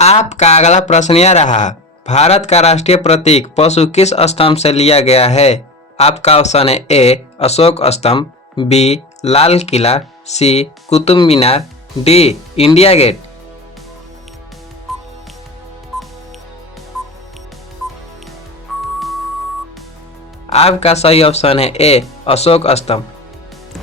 आपका अगला प्रश्न यह रहा, भारत का राष्ट्रीय प्रतीक पशु किस स्तंभ से लिया गया है? आपका ऑप्शन है ए अशोक स्तंभ, बी लाल किला, सी Qutub Minar, D India gate. आपका सही ऑप्शन है ए अशोक स्तंभ।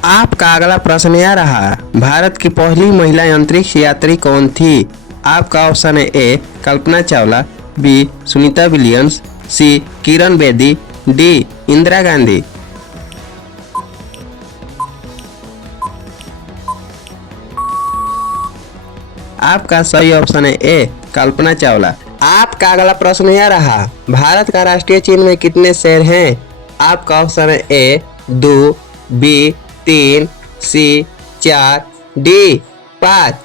आपका अगला प्रश्न यह रहा, भारत की पहली महिला अंतरिक्ष यात्री कौन थी? आपका ऑप्शन है ए कल्पना चावला, बी सुनीता विलियम्स, सी किरण बेदी, डी इंदिरा गांधी। आपका सही ऑप्शन है ए कल्पना चावला। आपका अगला प्रश्न यह रहा, भारत का राष्ट्रीय चिन्ह में कितने शेर हैं? आपका ऑप्शन है ए 2, बी 3, सी 4, डी 5।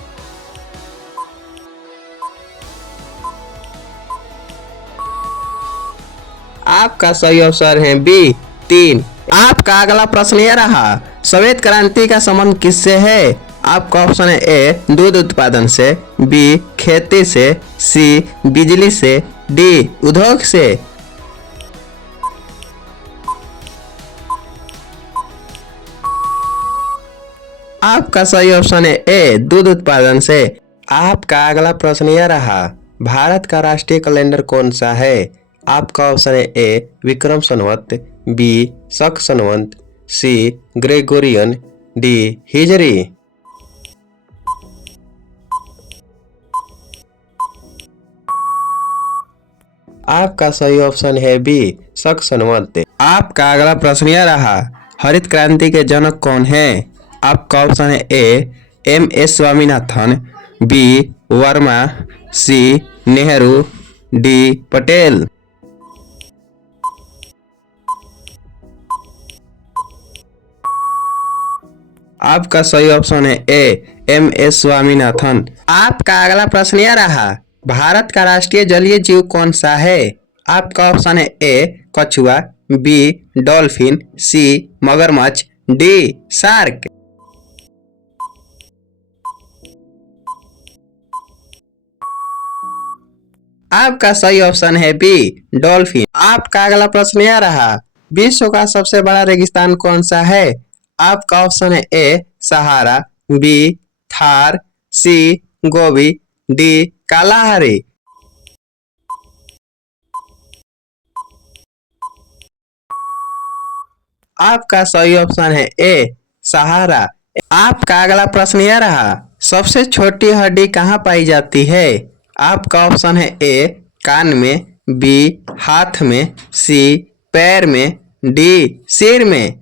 आपका सही ऑप्शन है बी 3। आपका अगला प्रश्न यह रहा, श्वेत क्रांति का संबंध किससे है? आपका ऑप्शन है ए दूध उत्पादन से, बी खेती से, सी बिजली से, डी उद्योग से। आपका सही ऑप्शन है ए दूध उत्पादन से। आपका अगला प्रश्न यह रहा, भारत का राष्ट्रीय कैलेंडर कौन सा है? आपका ऑप्शन है ए विक्रम संवत, बी शक संवत, सी ग्रेगोरियन, डी हिजरी। आपका सही ऑप्शन है बी शक संवत। आपका अगला प्रश्न यह रहा, हरित क्रांति के जनक कौन है? आपका ऑप्शन है A M S Swaminathan, B Verma, C Nehru, D Patel. आपका सही ऑप्शन है ए एम एस स्वामीनाथन। आपका अगला प्रश्न यह रहा, भारत का राष्ट्रीय जलीय जीव कौन सा है? आपका ऑप्शन है ए कछुआ, बी डॉल्फिन, सी मगरमच्छ, डी शार्क। आपका सही ऑप्शन है बी डॉल्फिन। आपका अगला प्रश्न यह रहा, विश्व का सबसे बड़ा रेगिस्तान कौन सा है? आपका ऑप्शन है ए सहारा, बी थार, सी गोबी, डी कालाहारी। आपका सही ऑप्शन है ए सहारा। आपका अगला प्रश्न यह रहा, सबसे छोटी हड्डी कहाँ पाई जाती है? आपका ऑप्शन है ए कान में, बी हाथ में, सी पैर में, डी सिर में।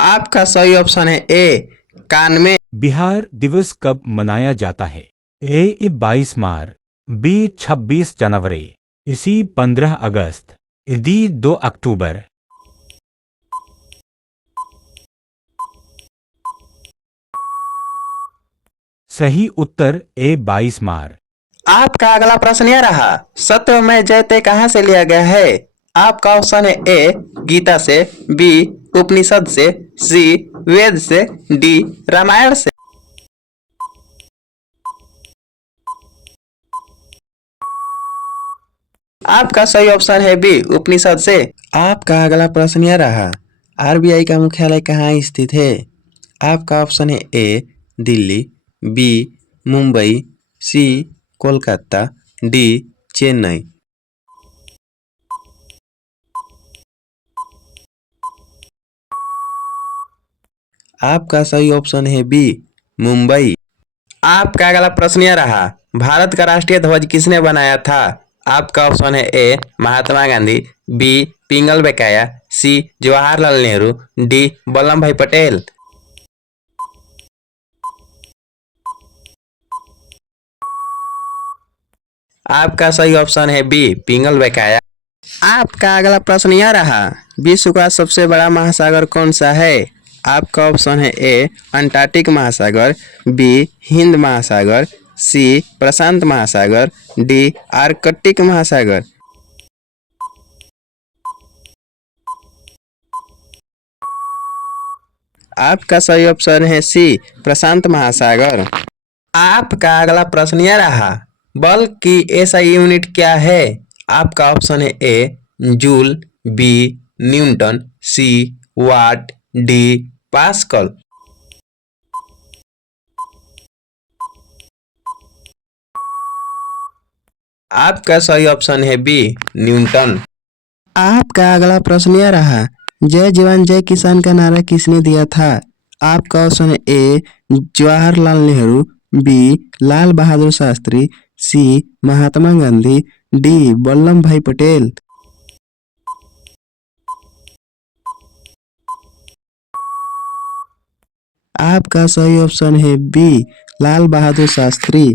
आपका सही ऑप्शन है ए कान में। बिहार दिवस कब मनाया जाता है? ए 22 मार्च, बी 26 जनवरी, सी 15 अगस्त, डी 2 अक्टूबर। सही उत्तर ए 22 मार्च। आपका अगला प्रश्न यह रहा, सत्यमेव जयते कहाँ से लिया गया है? आपका ऑप्शन है ए गीता से, बी उपनिषद से, सी वेद से, डी रामायण से। आपका सही ऑप्शन है बी उपनिषद से। आपका अगला प्रश्न यह रहा, आरबीआई का मुख्यालय कहाँ स्थित है? आपका ऑप्शन है ए दिल्ली, बी मुंबई, सी कोलकाता, डी चेन्नई। आपका सही ऑप्शन है बी मुंबई। आपका अगला प्रश्न यह रहा, भारत का राष्ट्रीय ध्वज किसने बनाया था? आपका ऑप्शन है ए महात्मा गांधी, बी पिंगल वेंकैया, सी जवाहरलाल नेहरू, डी वल्लभ भाई पटेल। आपका सही ऑप्शन है बी पिंगल वेंकैया। आपका अगला प्रश्न यह रहा, विश्व का सबसे बड़ा महासागर कौन सा है? आपका ऑप्शन है ए अंटार्कटिक महासागर, बी हिंद महासागर, सी प्रशांत महासागर, डी आर्कटिक महासागर। आपका सही ऑप्शन है सी प्रशांत महासागर। आपका अगला प्रश्न यह रहा, बल्ब की एसआई यूनिट क्या है? आपका ऑप्शन है ए जूल, बी न्यूटन, सी वाट, डी पास्कल। आपका सही ऑप्शन है बी न्यूटन। आपका अगला प्रश्न यह रहा, जय जवान जय किसान का नारा किसने दिया था? आपका ऑप्शन है ए जवाहरलाल नेहरू, बी लाल बहादुर शास्त्री, सी महात्मा गांधी, डी वल्लभ भाई पटेल। आपका सही ऑप्शन है बी लाल बहादुर शास्त्री।